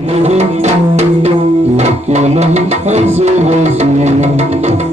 नहीं लगे नहीं हंसे हंसने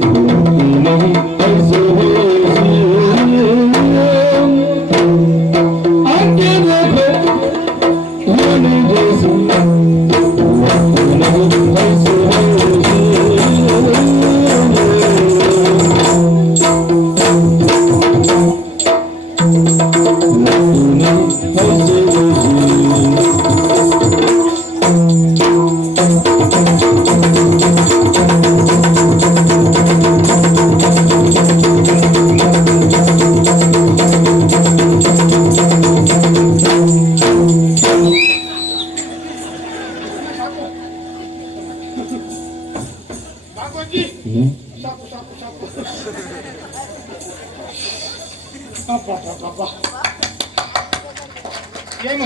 ಏನು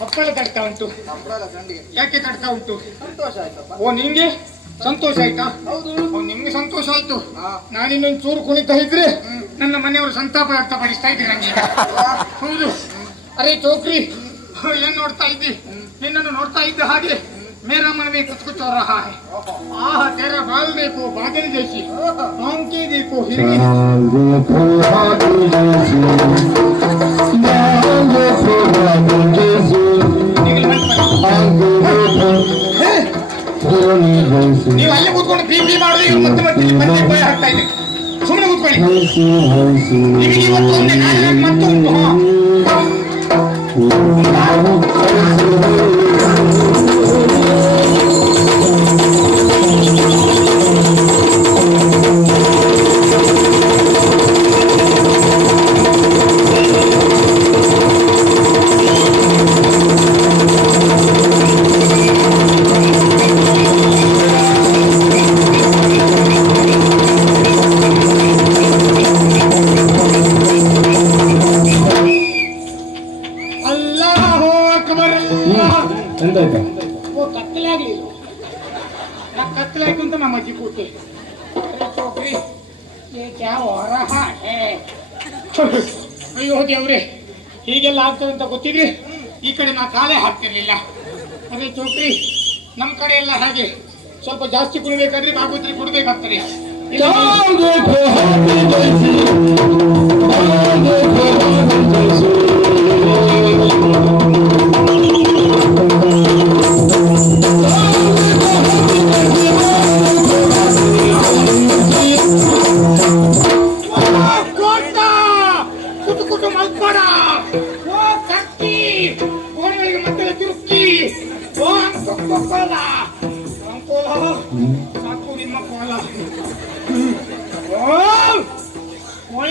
ಹಪ್ಪಳ ತಡ್ತಾ ಉಂಟು ಯಾಕೆ ತಡ್ತಾ ಉಂಟು ಸಂತೋಷ ಆಯ್ತಪ್ಪ ಓ, ನಿಂಗೆ? ಸಂತೋಷ ಆಯ್ತಾ? ಹೌದು ನಿಮ್ಗೆ ಸಂತೋಷ ಆಯ್ತು. ನಾನಿನ್ನೊಂದು ಚೂರು ಕುಣಿತಾ ಇದ್ರೆ ನನ್ನ ಮನೆಯವರು ಸಂತಾಪ ವ್ಯಕ್ತಪಡಿಸ್ತಾ ಇದ್ರಿ ನಂಗೆ. ಹೌದು. ಅರೆ, ಚೌಕ್ರಿ, ಏನ್ ನೋಡ್ತಾ ಇದ್ದಿ? ನಿನ್ನನ್ನು ನೋಡ್ತಾ ಇದ್ದ ಹಾಗೆ ಮೇರಾ ಮನ ಮೇ ಕುಚ್ ಕುಚ್ हो रहा है आह तेरा बाल देखो बादल जैसी आंखें देखो हिरनी ನಿಗಲ್ ಬಂದ್ ಬನ್ನಿ. ನೀವು ಅಲ್ಲೇ ಕೂತ್ಕೊಂಡು ಪಿ ಪಿ ಮಾಡಿದ್ರೆ ಇವ್ರು ಮತ್ತೆ ಮತ್ತೆ ಇಲ್ಲಿ ಬಂದು ಭಯ ಆಗ್ತಾ ಇದೆ ಸುಮ್ಮನೆ ಕೂತ್ಕೊಳ್ಳಿ ನಿಮಗೆ ಇವತ್ತು ಒಂದೇ ಕತ್ತಲೆ ಆಗ್ಲಿಲ್ಲ ನಾ ಕತ್ತಲೆ ಆಯ್ತು ಅಂತ ನಮ್ಮ ಅಜ್ಜಿ ಕೂತೆ. ಹೋ. ಅಯ್ಯೋ ದೇವ್ರಿ, ಹೀಗೆಲ್ಲ ಆಗ್ತದೆ ಅಂತ ಗೊತ್ತಿದ್ರಿ? ಈ ಕಡೆ ನಾ ಕಾಲೇ ಹಾಕ್ತಿರ್ಲಿಲ್ಲ. ಅದೇ ಚೌಕ್ರಿ ನಮ್ಮ ಕಡೆ ಎಲ್ಲ ಹಾಗೆ. ಸ್ವಲ್ಪ ಜಾಸ್ತಿ ಕುಡಿಬೇಕಾದ್ರೆ ಬಾಗುತ್ರಿ ಕುಡಬೇಕಾಗ್ತದೆ. ಇಲ್ಲ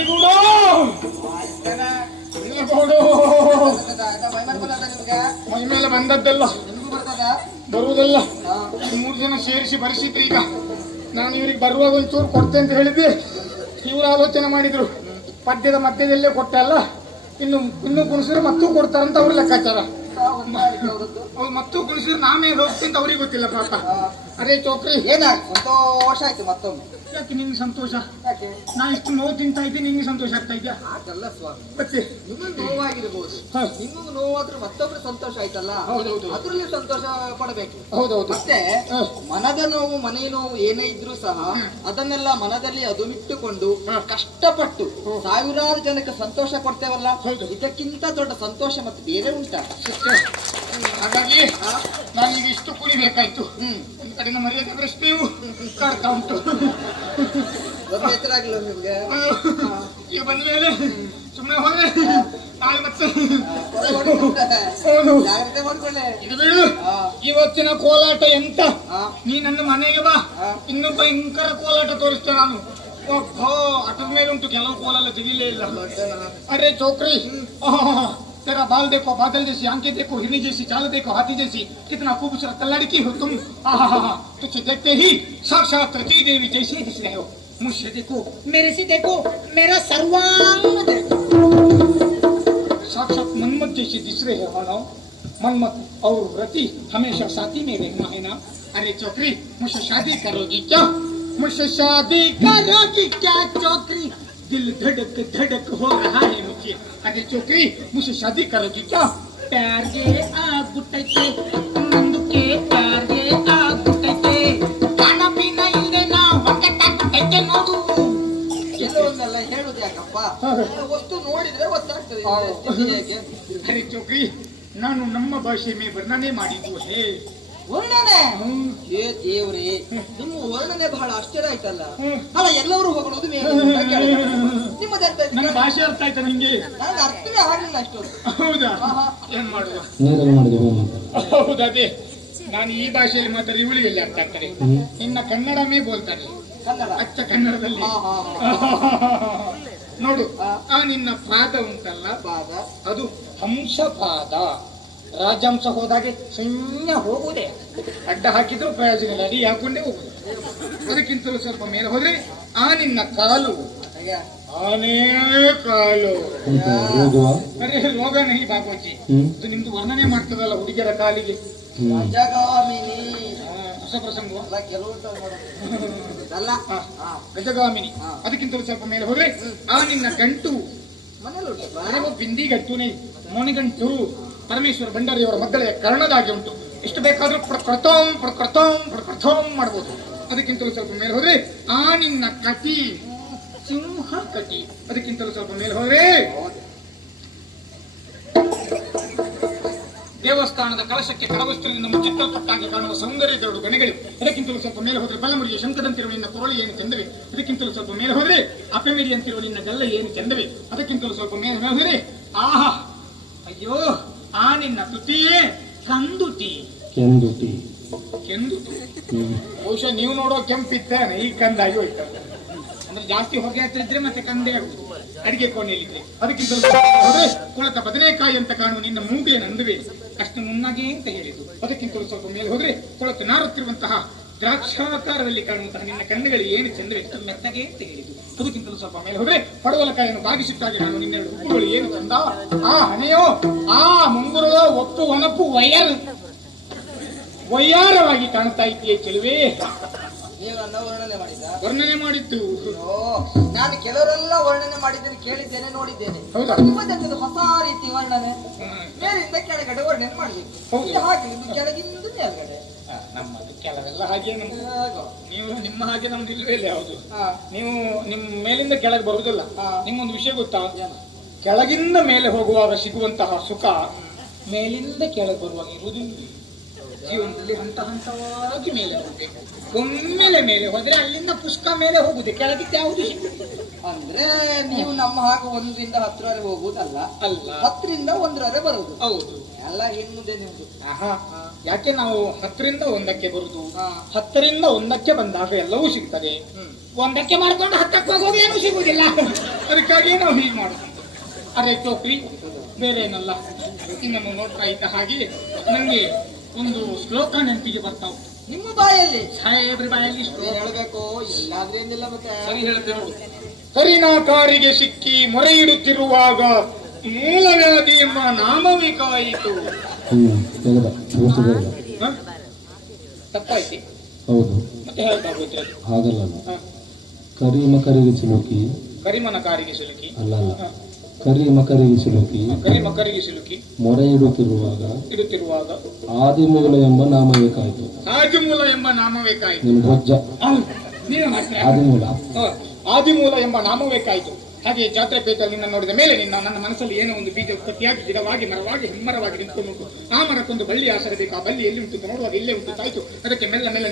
ಕೋಳಿಗೂಡು ಇಲ್ಲಗೂಡು ಮೈ ಬಂದದ್ದಲ್ಲ. ಬರುವುದಲ್ಲ. ಮೂರು ಜನ ಸೇರಿಸಿ ಬರೆಸಿದ್ರು ಈಗ. ನಾನು ಇವ್ರಿಗೆ ಬರುವಾಗ ಒಂಚೂರು ಕೊಡ್ತೆ ಅಂತ ಹೇಳಿದ್ದೆ ಇವರು ಆಲೋಚನೆ ಮಾಡಿದ್ರು. ಪದ್ಯದ ಮಧ್ಯದಲ್ಲೇ ಕೊಟ್ಟೆ ಅಲ್ಲ? ಇನ್ನು ಇನ್ನು ಕುಣಿಸಿದ್ರೆ ಮತ್ತೂ ಕೊಡ್ತಾರಂತ ಅವ್ರ ಲೆಕ್ಕಾಚಾರ. ಅವ್ರು ಮತ್ತೂ ಕುಣಿಸಿದ್ರೆ ನಾನೇ ಹೋಗ್ತೀನಿ ಅವ್ರಿಗೆ ಗೊತ್ತಿಲ್ಲ ಪಾಪ. ಅದೇ ಚೌಕ್ರಿ. ಏನಾಯ್ತು ವರ್ಷ ಆಯ್ತು ಮತ್ತೊಮ್ಮೆ. ಯಾಕೆ ನಿಂಗೆ ಸಂತೋಷ? ಯಾಕೆ? ನಾ ಇಷ್ಟು ನೋವು ತಿಂತಾ ಇದ್ದೀನಿ ನಿಂಗೆ ಸಂತೋಷ ಆಗ್ತಾ ಇದೆಯಾ? ಸ್ವಾಮಿ. ಮತ್ತೆ? ನಿಮಗೆ ನೋವಾಗಿರ್ಬೋದು. ನಿಮಗೂ ನೋವಾದ್ರೆ ಮತ್ತೊಬ್ರು ಸಂತೋಷ ಆಯ್ತಲ್ಲ? ಹೌದೌದು. ಅದ್ರಲ್ಲಿ ಸಂತೋಷ ಪಡಬೇಕು. ಹೌದೌದು ಮತ್ತೆ ಹ. ಮನದ ನೋವು ಮನೆಯ ನೋವು ಏನೇ ಇದ್ರೂ ಸಹ ಅದನ್ನೆಲ್ಲ ಮನದಲ್ಲಿ ಅದುಮಿಟ್ಟುಕೊಂಡು ಹ. ಕಷ್ಟಪಟ್ಟು ಸಾವಿರಾರು ಜನಕ್ಕೆ ಸಂತೋಷ ಕೊಡ್ತೇವಲ್ಲ? ಹೌದು. ಇದಕ್ಕಿಂತ ದೊಡ್ಡ ಸಂತೋಷ ಮತ್ತೆ ಬೇರೆ ಉಂಟಾ? ಹಾಗಾಗಿ ನಾನು ಈಗ ಇಷ್ಟು ಕುಡಿಬೇಕಾಯ್ತು. ಹ್ಮ್ ಕಡೆ ಮರ್ಯಾದೆ ಪ್ರಶ್ನೆಯು ಕಾಡ್ತಾ ಉಂಟು. ಈಗ ಬಂದ ಮೇಲೆ ಸುಮ್ಮನೆ ಹೋದ್ರೆ ನಾಳೆ ಮತ್ತೆ ಇವತ್ತಿನ ಕೋಲಾಟ ಎಂತ? ನೀ ನನ್ನ ಮನೆಗೆ ಬಾ. ಇನ್ನೊಬ್ಬ ಭಯಂಕರ ಕೋಲಾಟ ತೋರಿಸ್ತೇನೆ ನಾನು. ಅಟದ ಮೇಲೆ ಉಂಟು. ಕೆಲವು ಕೋಲ ತೆಗಿಲೇ ಇಲ್ಲ. ಅರೆ ಚೋಕ್ರಿ. तेरा बाल देखो, बादल जैसी, आँखें देखो हिरनी जैसी चाल देखो, हाथी जैसी, कितना खूबसूरत लड़की हो तुम। आहा तुझे देखते ही साक्षात रची देवी जैसे दिख रहे हो मुझसे देखो, मेरे से देखो, मेरा सर्वांग साक्षात मनमत जैसे दिख रहे हो मनमत और व्रति हमेशा साथी में रहना है ना। अरे चौकरी, मुझसे शादी करोगी क्या? मुझसे शादी करोगी क्या चौकरी? दिल धड़क धड़क हो रहा है રાખીએ અને છોકરી મુસે શાદી કરો જીતો પ્યાર જે આ ગુટકે ನಂದುಕೆ પ્યાર જે આ ગુટકે ಹಣ ಪಿನ ಇಲ್ಲದೆ ನಾ ಒಕ್ಕಟ ಗುಟಕೆ ನೋಡು ಕೆಲವೊಂದೆಲ್ಲ ಹೇಳುದು ಯಾಕಪ್ಪ ವಸ್ತು ನೋಡಿದ್ರೆ ಗೊತ್ತಾಗ್ತದೆ ಅರೆ ಚೋಕ್ರಿ ನಾನು ನಮ್ಮ ಭಾಷೆ ಮೇ ವರ್ಣನೆ ಮಾಡಿದ್ದು ಹೇ. ವರ್ಣನೆ? ಏ ದೇವ್ರಿ ನಿಮ್ಮ ವರ್ಣನೆ ಬಹಳ ಆಶ್ಚರ್ಯ ಆಯ್ತಲ್ಲ. ಅಲ್ಲ ಎಲ್ಲರೂ ಹೋಗೋದು ಮೇ ನನ್ನ ಭಾಷೆ ಅರ್ಥ ಆಯ್ತಾ ನಿಮ್ಗೆ? ನನಗೆ ಅರ್ಥವೇ ಆಗಲಿಲ್ಲ ಅಷ್ಟು ಹೌದಾ. ಏನ್ ಮಾಡುವ? ನೀರಲ್ಲಿ ಮಾಡಿದೆ ಹೋಮ ಹೌದು ಅದೇ. ನಾನು ಈ ಭಾಷೆಯಲ್ಲಿ ಮಾತ್ರ ಇವಳಿಗೆ ಎಲ್ಲಿ ಅರ್ಥ ಆಗ್ತಾರೆ ನಿನ್ನ ಕನ್ನಡವೇ ಬೋಲ್ತಾರೆ ಕನ್ನಡ. ಅಚ್ಚ ಕನ್ನಡದಲ್ಲಿ. ಹಾ ಹಾ ನೋಡು ಆ. ನಿನ್ನ ಪಾದ ಉಂಟಲ್ಲ? ಪಾದ? ಅದು ಹಂಸಪಾದ. ರಾಜಹಂಸ ಹೋದಾಗೆ ಸಣ್ಣ ಹೋಗುವುದೇ. ಅಡ್ಡ ಹಾಕಿದ್ರು ಪ್ರಯೋಜನ ಇಲ್ಲ ಅಡಿ ಹಾಕೊಂಡೇ ಹೋಗುದು ಅದಕ್ಕಿಂತಲೂ ಸ್ವಲ್ಪ ಮೇಲೆ ಹೋದ್ರೆ ಆ ನಿನ್ನ ಕಾಲು. ಕಾಲು ಅರೆ ರೋಗ ನಹಿ ಹ್ಮ್. ಇದು ನಿಮ್ದು ವರ್ಣನೆ ಮಾಡ್ತದಲ್ಲ ಹುಡುಗಿಯರ ಕಾಲಿಗೆ? ಗಜಗಾಮಿನಿ ಹೊಸ ಪ್ರಸಂಗ? ಅಲ್ಲ ಗಜಗಾಮಿನಿ. ಅದಕ್ಕಿಂತಲೂ ಸ್ವಲ್ಪ ಮೇಲೆ ಹೋಗ್ರಿ ಆ ನಿನ್ನ ಗಂಟು. ಬಿಂದಿ ಗಂಟುನೇ. ಮೊನೆಗಂಟು ಪರಮೇಶ್ವರ ಭಂಡಾರಿಯವರ ಮದ್ದಳೆಯ ಕರ್ಣದಾಗಿ ಉಂಟು. ಎಷ್ಟು ಬೇಕಾದ್ರೂ ಪ್ರಕೃತಂ ಪ್ರಕೃತಂ ಪ್ರಕೃತಂ ಮಾಡ್ಬೋದು. ಅದಕ್ಕಿಂತಲೂ ಸ್ವಲ್ಪ ಮೇಲೆ ಹೋದ್ರೆ ಆ ನಿನ್ನ ಕಟಿ ಸಿಂಹ ಕಟಿ ಅದಕ್ಕಿಂತಲೂ ಸ್ವಲ್ಪ ಮೇಲೆ ಹೋದ್ರೆ ದೇವಸ್ಥಾನದ ಕಳಶಕ್ಕೆ ಕಳವಸ್ತುವಿನಿಂದ ಮುಚ್ಚಿಟ್ಟಲ್ಪಟ್ಟಾಗಿ ಕಾಣುವ ಸೌಂದರ್ಯದೆರಡು ಗಣಗಳು. ಅದಕ್ಕಿಂತಲೂ ಸ್ವಲ್ಪ ಮೇಲೆ ಹೋದ್ರೆ ಬಲಮುರಿಯ ಶಂಕದಂತಿರುವ ನಿನ್ನ ಕೊರಳಿ ಏನು ಚೆಂದವೆ? ಅದಕ್ಕಿಂತಲೂ ಸ್ವಲ್ಪ ಮೇಲೆ ಹೋದ್ರೆ ಅಂತಿರುವ ನಿನ್ನ ಗಲ್ಲ ಏನು ಚೆಂದವೆ? ಅದಕ್ಕಿಂತಲೂ ಸ್ವಲ್ಪ ಮೇಲೆ ಹೋದ್ರೆ ಆಹಾ! ಅಯ್ಯೋ ಆ ನಿನ್ನ ತುತಿಯೇ ಕಂದುತಿ ಕೆಂದುತಿ ಕೆಂದುತಿ ಹ್ಮ್. ಬಹುಶಃ ನೀವು ನೋಡೋ ಕೆಂಪಿತ್ತೇನೆ ಈ ಕಂದಾಗಿ ಹೋಯ್ತು ಅಂದ್ರೆ ಜಾಸ್ತಿ ಹೊಗೆ ಹತ್ತಿದ್ರೆ ಮತ್ತೆ ಕಂದೇ ಅಡಿಗೆ ಕೋಣೆಯಲ್ಲಿ ಅದಕ್ಕಿಂತ ಕೊಳತ ಬದನೆಕಾಯಿ ಅಂತ ಕಾಣುವ ನಿನ್ನ ಮೂಗೆ ನಂದುವೆ. ಅಷ್ಟು ನುಣ್ಣಗೆ ಅಂತ ಹೇಳಿದ್ದು. ಅದಕ್ಕಿಂತಲೂ ಸ್ವಲ್ಪ ಮೇಲೆ ಹೋದ್ರೆ ಕೊಳತು ನಾರುತ್ತಿರುವಂತಹ ದ್ರಾಕ್ಷಾಕಾರದಲ್ಲಿ ಕಾಣುವಂತಹ ನಿನ್ನ ಕಣ್ಣುಗಳು ಏನು ಚಂದ್ರೆ ಮೆತ್ತಗೆ ಅಂತ ಹೇಳಿದ್ರು ಅದಕ್ಕಿಂತಲೂ ಸ್ವಲ್ಪ ಮೇಲೆ ಹೋದ್ರೆ ಪಡವಲಕಾಯನ್ನು ಬಾಗಿಸಿಟ್ಟಾಗಿ ನಾನು ನಿನ್ನೆರಡು ಉಪ್ಪುಗಳು ಏನು ಚಂದ ಆ ಹಣೆಯೋ, ಆ ಮುಂಗುರದ ಒಪ್ಪು ಒನಪು ವಯರ್. ವಯ್ಯಾರವಾಗಿ ಕಾಣ್ತಾ ಇದೆಯೇ ಚೆಲುವೆ. ನನ್ನ ವರ್ಣನೆ ಮಾಡಿದ ವರ್ಣನೆ ಮಾಡಿದ್ದು. ನಾನು ಕೆಲವರೆಲ್ಲ ವರ್ಣನೆ ಮಾಡಿದ್ದೇನೆ ಕೇಳಿದ್ದೇನೆ ನೋಡಿದ್ದೇನೆ. ಹೊಸ ರೀತಿ ವರ್ಣನೆ. ಬೇರೆಯಿಂದ ಮೇಲಿಂದ ಕೆಳಗಡೆ ವರ್ಣನೆ ಮಾಡಬೇಕು. ಹಾಗೆ ನಿಮ್ದು ಕೆಳಗಿಂದ ಮೇಲ್ಗಡೆ. ನಮ್ಮದು ಕೆಲವೆಲ್ಲ ಹಾಗೆ. ನೀವು ನಿಮ್ಮ ಹಾಗೆ ನಮ್ದು ಇಲ್ಲವೇ ಇಲ್ಲ ಯಾವುದು. ನೀವು ನಿಮ್ ಮೇಲಿಂದ ಕೆಳಗೆ ಬರುವುದಿಲ್ಲ. ನಿಮ್ಮೊಂದು ವಿಷಯ ಗೊತ್ತಾ? ಕೆಳಗಿಂದ ಮೇಲೆ ಹೋಗುವಾಗ ಸಿಗುವಂತಹ ಸುಖ ಮೇಲಿಂದ ಕೆಳಗೆ ಬರುವಾಗ ಇರುವುದಿಲ್ಲ. ಜೀವನದಲ್ಲಿ ಹಂತ ಹಂತವಾಗಿ ಮೇಲೆ ಹೋಗ್ಬೇಕು ಒಮ್ಮೆಲೆ ಮೇಲೆ ಹೋದ್ರೆ ಅಲ್ಲಿಂದ ಪುಷ್ಕ ಮೇಲೆ ಹೋಗುದು. ಕೆಳಗಿದ್ದು ಯಾವುದು. ಅಂದ್ರೆ ನೀವು ನಮ್ಮ ಹಾಗೆ ಒಂದರಿಂದ ಹತ್ತರವರೆಗೆ ಹೋಗುದಲ್ಲ. ಅಲ್ಲ. ಹತ್ತರಿಂದ ಒಂದರವರೆಗೆ ಬರುವುದು ಹೌದು. ಎಲ್ಲ ಹಿಂದೆ ನಿಮ್ದು. ಯಾಕೆ ನಾವು ಹತ್ತರಿಂದ ಒಂದಕ್ಕೆ ಬರುದು. ಹತ್ತರಿಂದ ಒಂದಕ್ಕೆ ಬಂದಾಗ ಎಲ್ಲವೂ ಸಿಗ್ತದೆ. ಒಂದಕ್ಕೆ ಮಾಡ್ಕೊಂಡು ಹತ್ತಕ್ಕೆ ಹೋಗೋದು ಏನೂ ಸಿಗುದಿಲ್ಲ ಅದಕ್ಕಾಗಿ ನಾವು ಹೀಗೆ ಮಾಡುದು. ಅರೆ ಟೋಪಿ ಬೇರೆ ಏನಲ್ಲ. ನೋಡ್ತಾ ಇದ್ದ ಹಾಗೆ ನನಗೆ ಒಂದು ಶ್ಲೋಕ ನೆನಪಿಗೆ ಬರ್ತಾವ. ನಿಮ್ಮ ಬಾಯಲ್ಲಿ? ಸಾಹೇಬ್ರ ಬಾಯಲ್ಲಿ ಶ್ಲೋಕ. ಇಲ್ಲ ಹೇಳ್ಬೇಕು ಇಲ್ಲಾದ್ರೆ ಏನಿಲ್ಲ ಮತ್ತೆ. ಸರಿ ಹೇಳ್ತೇವೆ ನೋಡು. ಕರಿನಾಕಾರಿಗೆ ಸಿಕ್ಕಿ ಮೊರೆ ಇಡುತ್ತಿರುವಾಗ ಮೂಲವ್ಯಾಧಿ ಎಂಬ ನಾಮವೇ ಕಾಯಿತು. ಹ್ಮ್ ತೆಗೆದ ಪೂರ್ತಿ ತಪ್ಪಾಯ್ತಿ. ಹೌದು. ಮತ್ತೆ ಹೇಳ್ತಾ ಹಾಗಲ್ಲ. ಕರಿಮ ಕರಿಗೆ ಸಿಲುಕಿ. ಕರಿಮನ ಕಾರಿಗೆ ಸಿಲುಕಿ. ಅಲ್ಲ ಅಲ್ಲ. ಕರಿ ಮಕರಿಗೆ ಸಿಲುಕಿ ಕರಿ ಮಕರಿಗೆ ಸಿಲುಕಿ ಮೊರೆ ಇಡುತ್ತಿರುವಾಗ ಇಡುತ್ತಿರುವಾಗ ಆದಿಮೂಲ ಎಂಬ ನಾಮ ಬೇಕಾಯಿತು ಆದಿಮೂಲ ಎಂಬ ನಾಮ ಬೇಕಾಯಿತು ನಿಮ್ ಧ್ವಜ? ಆದಿಮೂಲ ಆದಿಮೂಲ ಎಂಬ ನಾಮ ಬೇಕಾಯಿತು ಹಾಗೆ ಜಾತ್ರೆ ಪೇಟಲ್ಲಿ ನಿನ್ನ ನೋಡಿದ ಮೇಲೆ ನಿನ್ನ ನನ್ನ ಮನಸ್ಸಲ್ಲಿ ಏನೋ ಒಂದು ಬೀಜ ಉತ್ಪತ್ತಿಯಾಗಿ ಗಿಡವಾಗಿ ಮರವಾಗಿ ಹಿಮ್ಮರವಾಗಿ ನಿಂತ್ಕೊಂಡು ಉಂಟು. ಆ ಮರಕ್ಕೊಂದು ಬಳ್ಳಿ ಆಸರಬೇಕು ಆ ಬಳ್ಳಿ ಎಲ್ಲಿ ಉಂಟು ನೋಡುವಾಗ ಇಲ್ಲೇ ಉಂಟು ತಾಯ್ತು ಅದಕ್ಕೆ ಮೆಲ್ಲ ಮೆಲ್ಲ